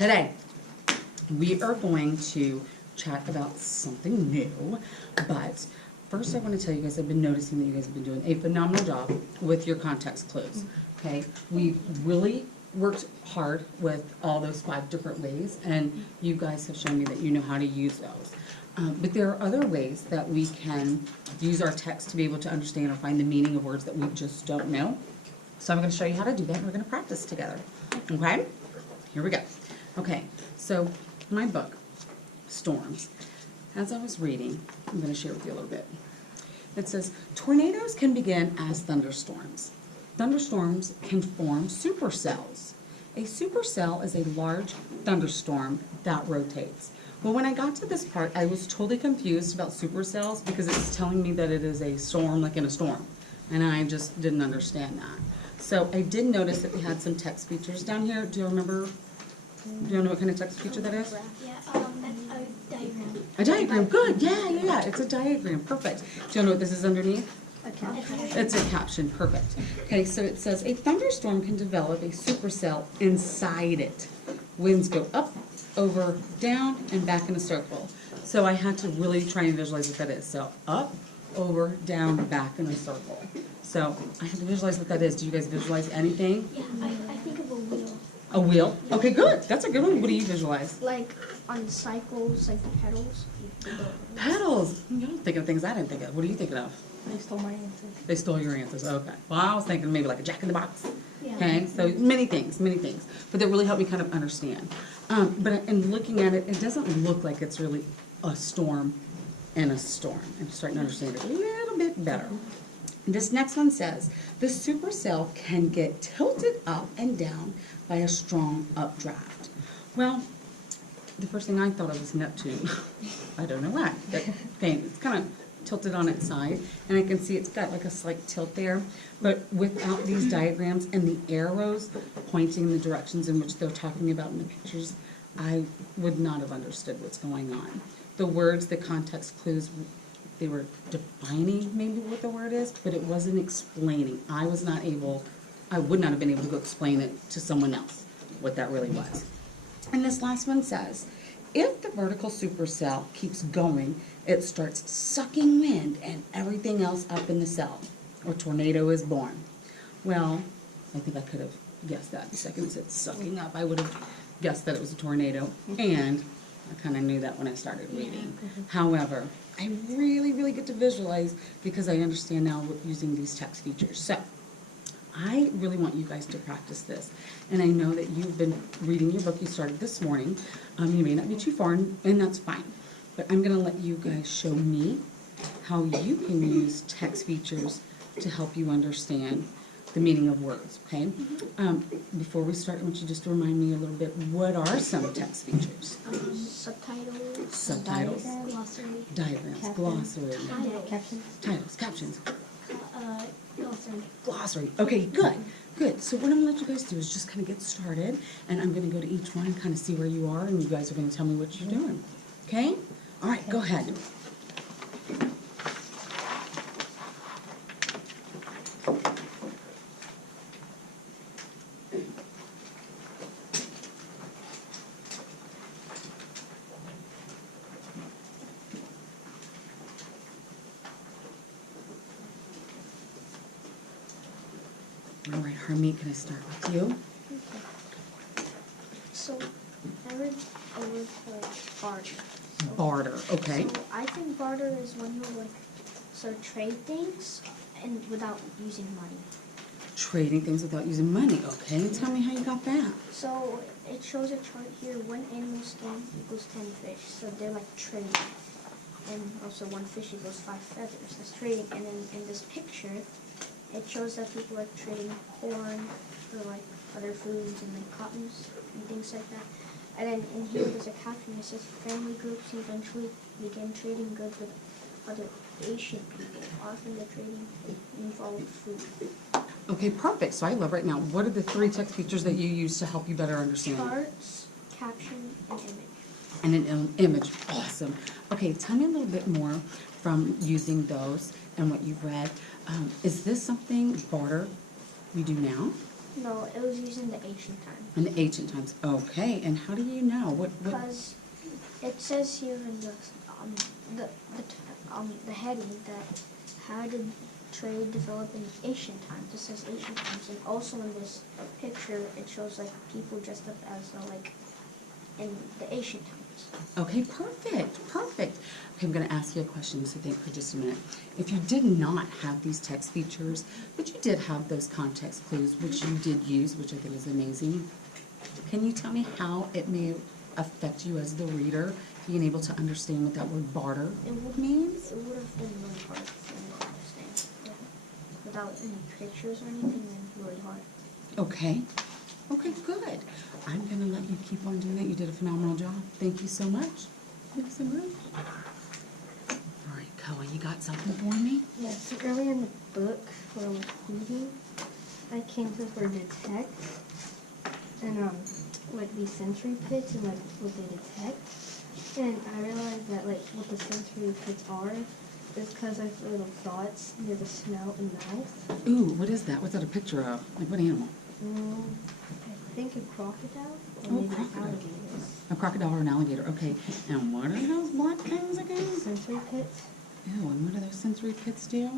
Today, we are going to chat about something new, but first I want to tell you guys, I've been noticing that you guys have been doing a phenomenal job with your context clues, okay? We've really worked hard with all those 5 different ways, and you guys have shown me that you know how to use those. But there are other ways that we can use our text to be able to understand or find the meaning of words that we just don't know. So I'm going to show you how to do that, and we're going to practice together, okay? Here we go. Okay, so my book, Storms, as I was reading, I'm going to share with you a little bit. It says, tornadoes can begin as thunderstorms. Thunderstorms can form supercells. A supercell is a large thunderstorm that rotates. Well, when I got to this part, I was totally confused about supercells because it's telling me that it is a storm like in a storm, and I just didn't understand that. So I did notice that they had some text features down here. Do you remember? Do you know what kind of text feature that is? Yeah, a diagram. A diagram, good, yeah, it's a diagram, perfect. Do you know what this is underneath? A caption. It's a caption, perfect. Okay, so it says, a thunderstorm can develop a supercell inside it. Winds go up, over, down, and back in a circle. So I had to really try and visualize what that is. So up, over, down, back in a circle. So I had to visualize what that is. Do you guys visualize anything? Yeah, I think of a wheel. A wheel? Okay, good. That's a good one. What do you visualize? Like on cycles, like the pedals. Pedals. You don't think of things I didn't think of. What are you thinking of? They stole my answers. They stole your answers. Okay. Well, I was thinking maybe like a jack in the box. Yeah. Okay. So many things. But that really helped me kind of understand. But in looking at it, it doesn't look like it's really a storm in a storm. I'm starting to understand it a little bit better. This next one says, the supercell can get tilted up and down by a strong updraft. Well, the first thing I thought of was Neptune. I don't know why. Okay, it's kind of tilted on its side, and I can see it's got like a slight tilt there, but without these diagrams and the arrows pointing the directions in which they're talking about in the pictures, I would not have understood what's going on. The words, the context clues, they were defining maybe what the word is, but it wasn't explaining. I would not have been able to go explain it to someone else, what that really was. And this last one says, if the vertical supercell keeps going, it starts sucking wind and everything else up in the cell. A tornado is born. Well, I think I could have guessed that. The second it said sucking up, I would have guessed that it was a tornado. And I kind of knew that when I started reading. However, I really get to visualize because I understand now using these text features. So I really want you guys to practice this. And I know that you've been reading your book. You started this morning. You may not be too far, and that's fine. But I'm going to let you guys show me how you can use text features to help you understand the meaning of words, okay? Before we start, I want you just to remind me a little bit, what are some text features? Subtitles. Subtitles. Glossary. Diagrams. Glossary. Captions. Titles. Captions. Glossary. Glossary. Okay, good. So what I'm going to let you guys do is just kind of get started, and I'm going to go to each one and kind of see where you are, and you guys are going to tell me what you're doing. Okay? All right, go ahead. All right, Harmeet, can I start with you? Okay. So, I read a word called barter. Barter, okay. So, I think barter is when you trade things and without using money. Trading things without using money. Okay, tell me how you got that. So, it shows a chart here, 1 animal skin equals 10 fish. So, they're like trading. And also 1 fish equals 5 feathers. That's trading. And then in this picture, it shows that people are trading corn for like other foods and like cottons and things like that. And then in here there's a caption that says family groups eventually began trading goods with other Asian people. Often the trading involved food. Okay, perfect. So I love right now. What are the 3 text features that you use to help you better understand? Charts, caption, and image. And an image. Awesome. Okay, tell me a little bit more from using those and what you've read. Is this something, barter, you do now? No, it was used in the ancient time. In the ancient times. Okay, and how do you know? What? Because it says here in the heading that how did trade develop in ancient times? It says ancient times, and also in this picture it shows like people dressed up as like in the ancient times. Okay, perfect, perfect. Okay, I'm going to ask you a question, so think for just a minute. If you did not have these text features, but you did have those context clues, which you did use, which I think is amazing, can you tell me how it may affect you as the reader, being able to understand what that word barter means? It would have been really hard for me to understand. Yeah. Without any pictures or anything, it was really hard. Okay. Okay, good. I'm going to let you keep on doing that. You did a phenomenal job. Thank you so much. Thank you so much. All right, Koa, you got something for me? Yeah, so earlier in the book, when I was reading, I came to the word detect, and like these sensory pits and like what they detect. And I realized that like what the sensory pits are is because I have little dots near the snout and mouth. Ooh, what is that? What's that a picture of? Like what animal? I think a crocodile or Oh, maybe crocodile. alligators. A crocodile or an alligator. Okay. And what are those black things again? Sensory pits Ew, and what do those sensory pits do?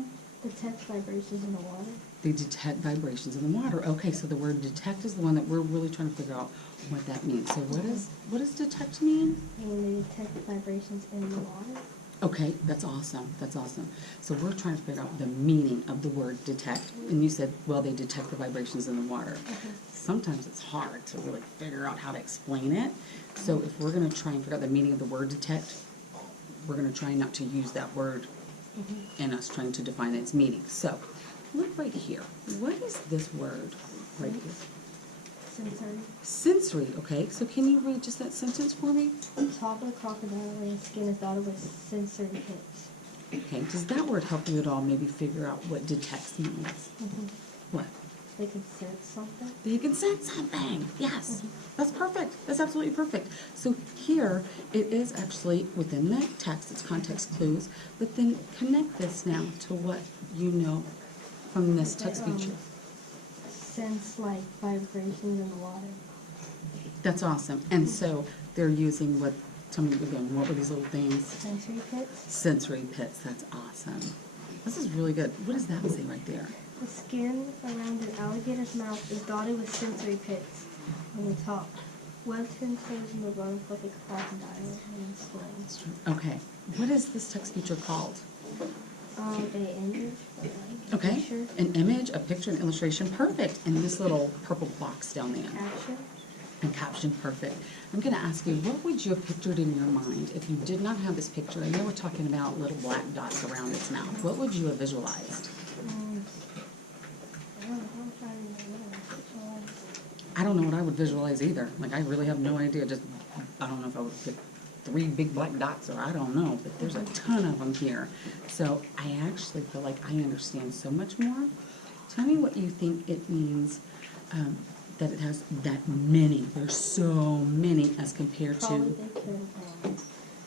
detect vibrations in the water. They detect vibrations in the water. Okay, so the word detect is the one that we're really trying to figure out what that means. So what does detect mean? And when they detect vibrations in the water. Okay, that's awesome. That's awesome. So we're trying to figure out the meaning of the word detect. And you said, well, they detect the vibrations in the water. Sometimes it's hard to really figure out how to explain it. So if we're going to try and figure out the meaning of the word detect, we're going to try not to use that word in us trying to define its meaning. So look right here. What is this word right here? Sensory. Sensory, okay. So can you read just that sentence for me? The top of the crocodile skin is dotted with sensory pits. Okay, does that word help you at all maybe figure out what detects means? What? They can sense something. They can sense something. Yes. That's perfect. That's absolutely perfect. So here, it is actually within that text, it's context clues, but then connect this now to what you know from this text feature. Sense like vibrations in the water. That's awesome. And so they're using what, tell me again, what were these little things? Sensory pits. Sensory pits. That's awesome. This is really good. What does that say right there? The skin around an alligator's mouth is dotted with sensory pits on the top. Webbed sensors in the bottom like a crocodile and skin. Okay. What is this text feature called? A image. Okay. Picture. An image, a picture, an illustration. Perfect. And this little purple box down there. Caption. And caption, perfect. I'm going to ask you, what would you have pictured in your mind if you did not have this picture? I know we're talking about little black dots around its mouth. What would you have visualized? I don't know what I would visualize either. Like, I really have no idea. Just, I don't know if I would pick 3 big black dots or I don't know, but there's a ton of them here. So I actually feel like I understand so much more. Tell me what you think it means that it has that many. There's so many as compared Probably to. they could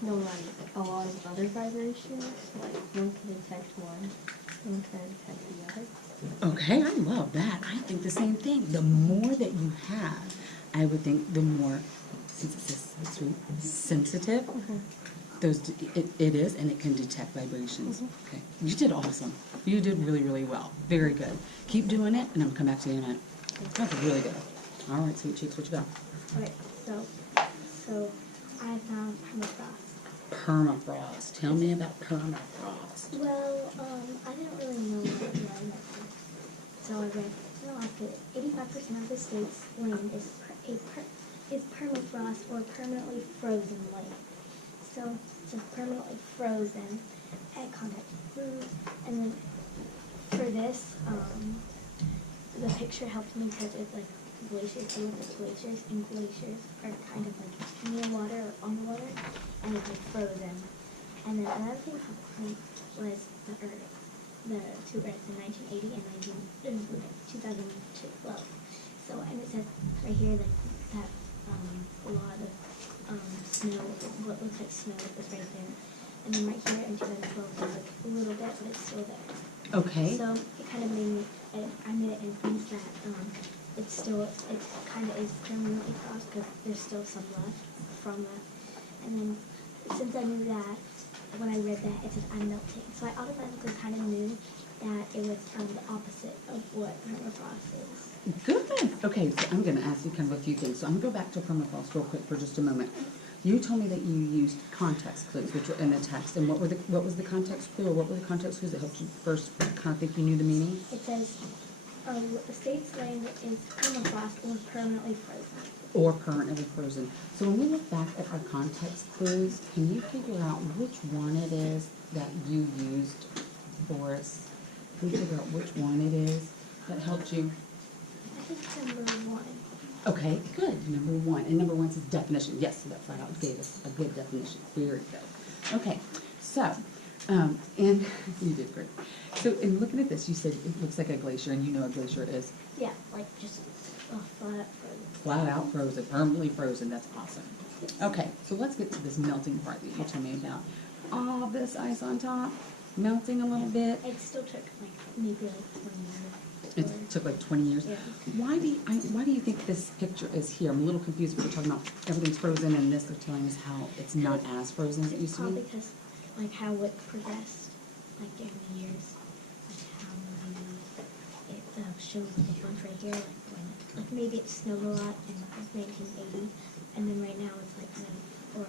know like a lot of other vibrations. Like one can detect one, one can detect the other. Okay, I love that. I think the same thing. The more that you have, I would think the more, since it says sensitive, it is, and it can detect vibrations. Okay, you did awesome. You did really, really well. Very good. Keep doing it, and I'm gonna come back to you in a minute. That's really good. All right, Sweet Cheeks, what you got? Okay, so I found permafrost. Permafrost. Tell me about permafrost. Well, I didn't really know what it meant. So I read, after 85% of the state's land is permafrost or permanently frozen land. So it's permanently frozen at contact clues. And then for this, the picture helped me because it's like glaciers, I looked at glaciers, and glaciers are kind of like near water or on the water, and it's like frozen. And then another thing helped me was the Earth. The two Earths in 1980 and 2012. So, and it says right here that a lot of snow, what looks like snow, was right there. And then right here in 2012, there's like a little bit, but it's still there. Okay. So it kind of made me, I made it inference that it kind of is permanently frost because there's still some left from it. And then since I knew that, when I read that, it says I'm melting. So I automatically kind of knew that it was the opposite of what permafrost is. Good. Okay, so I'm going to ask you kind of a few things. So I'm going to go back to permafrost real quick for just a moment. You told me that you used context clues, which were in the text. And what was the context clue, or what were the context clues that helped you first kind of think you knew the meaning? It says the state's land is permafrost or permanently frozen. Or permanently frozen. So when we look back at our context clues, can you figure out which one it is that you used for us? Can you figure out which one it is that helped you? I think number 1. Okay, good. Number 1. And number 1 says definition. Yes, so that flat out gave us a good definition. Very good. Okay, so, and you did great. So in looking at this, you said it looks like a glacier, and you know a glacier is? Yeah, like just flat frozen. Flat out frozen, permanently frozen. That's awesome. Okay, so let's get to this melting part that you told me about. All this ice on top, melting a little bit. It still took like maybe like 20 years. It took like 20 years. Yeah. Why do you think this picture is here? I'm a little confused. We're talking about everything's frozen, and this they're telling us how it's not as frozen as it used to Probably be. because like how it progressed, like during the years, like how it shows the difference right here, like maybe it snowed a lot in 1980, and then right now it's like or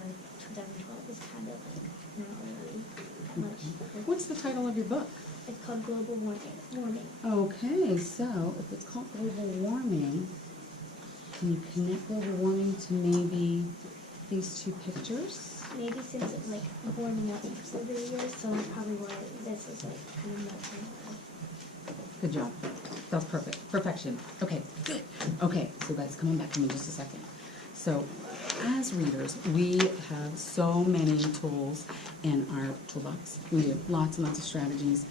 2012 is kind of like not really that much. What's the title of your book? It's called Global Warming. Okay, so if it's called global warming, can you connect global warming to maybe these two pictures? Maybe since it's like warming up over the years, so that's probably why this is like kind of melting. Good job. That's perfect. Perfection. Okay, good. Okay, so that's coming back to me in just a second. So, as readers, we have so many tools in our toolbox. We do lots and lots of strategies.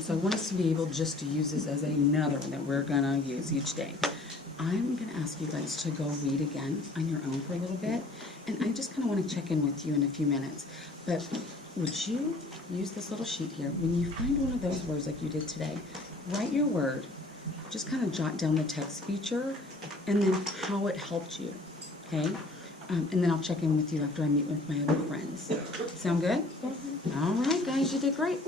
So I want us to be able just to use this as another one that we're going to use each day. I'm going to ask you guys to go read again on your own for a little bit. And I just kind of want to check in with you in a few minutes. But would you use this little sheet here? When you find one of those words like you did today, write your word. Just kind of jot down the text feature and then how it helped you. Okay? And then I'll check in with you after I meet with my other friends. Sound good? Yes. All right, guys, you did great.